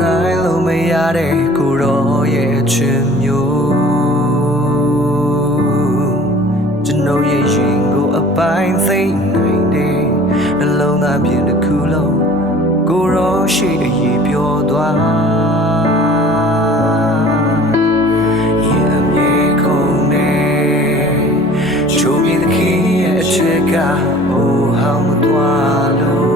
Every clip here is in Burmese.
နိုင်လို့မရတဲ့ကိုရောရဲ့ချစ်မျိုးကျွန်တော်ရဲ့ရင်ကိုအပိုင်းသိမ့်နိုင်တယ်နှလုံးသားပြင်တစ်ခုလုံးကိုရောရှိအရေးပြောသွားရင်မြေခုန်နေချိုးပြီးတဲ့ခင်ရဲ့အချက်ကအိုးဟောင်းမသွားလို့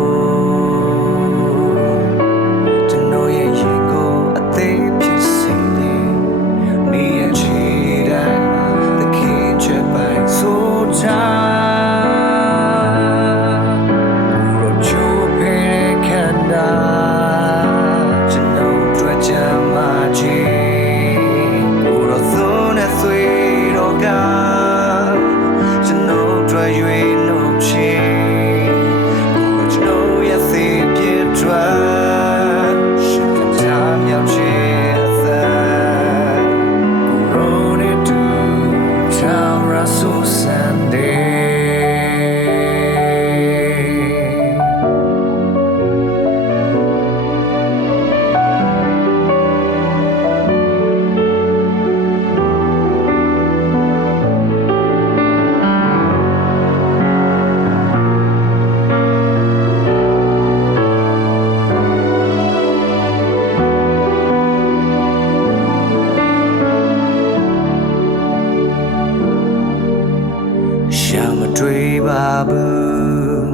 တွေ့ပါဘူး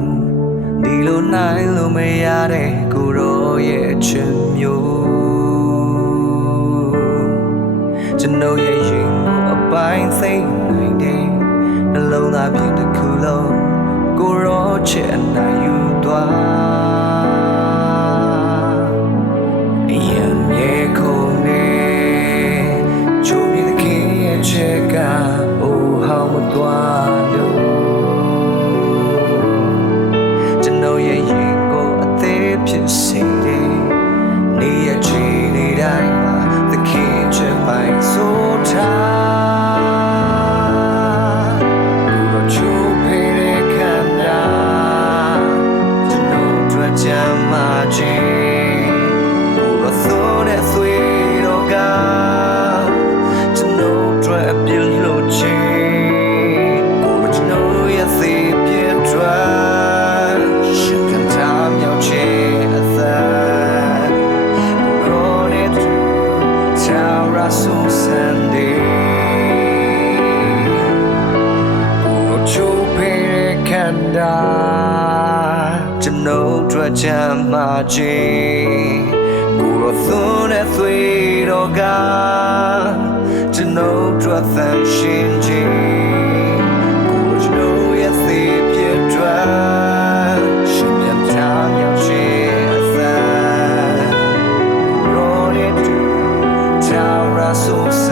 ဒီလိုနိုင်လို့မရတဲ့ကိုရောရဲ့ချစ်မျိုးကျွန်တော်ရဲ့ရင်ကိုအပိုင်းသိမ့်နိုင်တယ်နှလုံးသားပြင်တစ်ခုလုံးကိုရောချစ်အနိုင်ယူသွားရင်မြေခုန်နေချိုးပြီးတဲ့ခင်ရဲ့ချက်ကအိုးဟောင်းမသွားလို့ဖြစ်စေတယ်နေရချီနေတိုင်းမှာသခင်ချစ်ပိုင်ဆိုထားကိုတော့ချိုးဖေးတဲ့ခန္ဓာကျွန်တော်တို့ကြမ်းမာခြင်းကိုတော့သိုးတဲ့သွေးတော်ကကျွန်တော်တို့အပြစ်လို့ခြင်းကိုတော့ကျွန်တော်ရဲ့သေးပြတ်ထွက်ရှင်ခံထားမြောက်ခြင်းSo Sunday, oh, chopere kanda, jano drajamaji, guru thune thuiroga, jano drathan shinji, guru jano yathi piedra, shimyam tam yachi. So